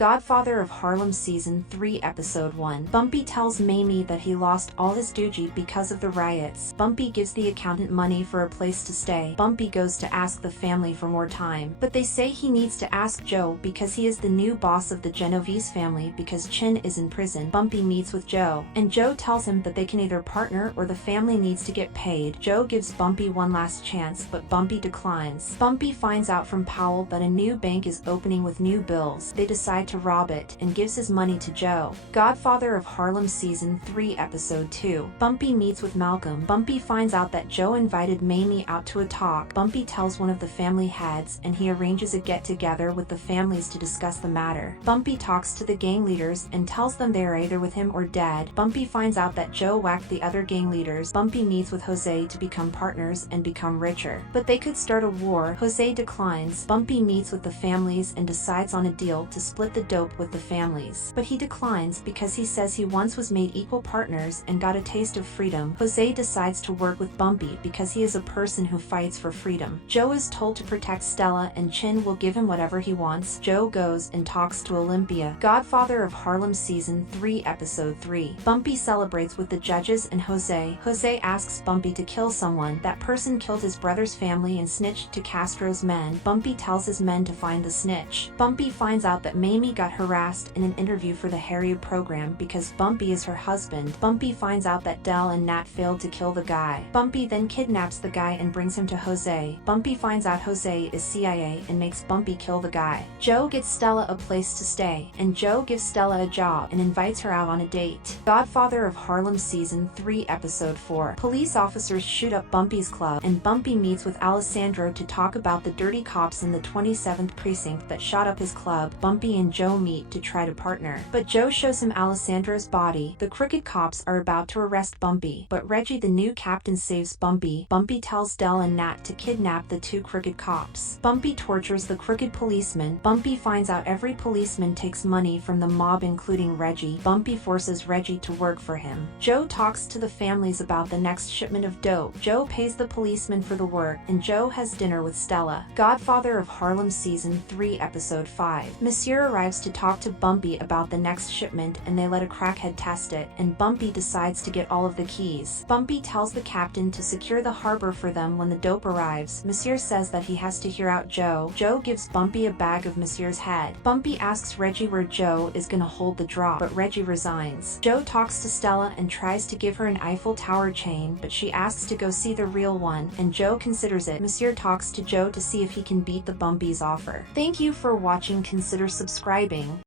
Godfather of Harlem Season 3 Episode 1. Bumpy tells Mamie that he lost all his doji because of the riots. Bumpy gives the accountant money for a place to stay. Bumpy goes to ask the family for more time, but they say he needs to ask Joe because he is the new boss of the Genovese family because Chin is in prison. Bumpy meets with Joe, and Joe tells him that they can either partner or the family needs to get paid. Joe gives Bumpy one last chance, but Bumpy declines. Bumpy finds out from Powell that a new bank is opening with new bills. They decide to rob it and gives his money to Joe. Godfather of Harlem Season 3 Episode 2. Bumpy meets with Malcolm. Bumpy finds out that Joe invited Mamie out to a talk. Bumpy tells one of the family heads and he arranges a get-together with the families to discuss the matter. Bumpy talks to the gang leaders and tells them they are either with him or dead. Bumpy finds out that Joe whacked the other gang leaders. Bumpy meets with Jose to become partners and become richer. But they could start a war. Jose declines. Bumpy meets with the families and decides on a deal to split the dope with the families. But he declines because he says he once was made equal partners and got a taste of freedom. Jose decides to work with Bumpy because he is a person who fights for freedom. Joe is told to protect Stella and Chin will give him whatever he wants. Joe goes and talks to Olympia. Godfather of Harlem Season 3 Episode 3. Bumpy celebrates with the judges and Jose. Jose asks Bumpy to kill someone. That person killed his brother's family and snitched to Castro's men. Bumpy tells his men to find the snitch. Bumpy finds out that Mamie got harassed in an interview for the Harry program because Bumpy is her husband. Bumpy finds out that Del and Nat failed to kill the guy. Bumpy then kidnaps the guy and brings him to Jose. Bumpy finds out Jose is CIA and makes Bumpy kill the guy. Joe gets Stella a place to stay, and Joe gives Stella a job and invites her out on a date. Godfather of Harlem Season 3 Episode 4. Police officers shoot up Bumpy's club, and Bumpy meets with Alessandro to talk about the dirty cops in the 27th precinct that shot up his club. Bumpy and Joe meet to try to partner, but Joe shows him Alessandro's body. The crooked cops are about to arrest Bumpy, but Reggie the new captain saves Bumpy. Bumpy tells Del and Nat to kidnap the two crooked cops. Bumpy tortures the crooked policeman. Bumpy finds out every policeman takes money from the mob including Reggie. Bumpy forces Reggie to work for him. Joe talks to the families about the next shipment of dope. Joe pays the policeman for the work, and Joe has dinner with Stella. Godfather of Harlem Season 3 Episode 5. Monsieur arrives to talk to Bumpy about the next shipment and they let a crackhead test it, and Bumpy decides to get all of the keys. Bumpy tells the captain to secure the harbor for them when the dope arrives. Monsieur says that he has to hear out Joe. Joe gives Bumpy a bag of Monsieur's head. Bumpy asks Reggie where Joe is gonna hold the drop, but Reggie resigns. Joe talks to Stella and tries to give her an Eiffel Tower chain, but she asks to go see the real one, and Joe considers it. Monsieur talks to Joe to see if he can beat the Bumpy's offer. Thank you for watching. Consider subscribing.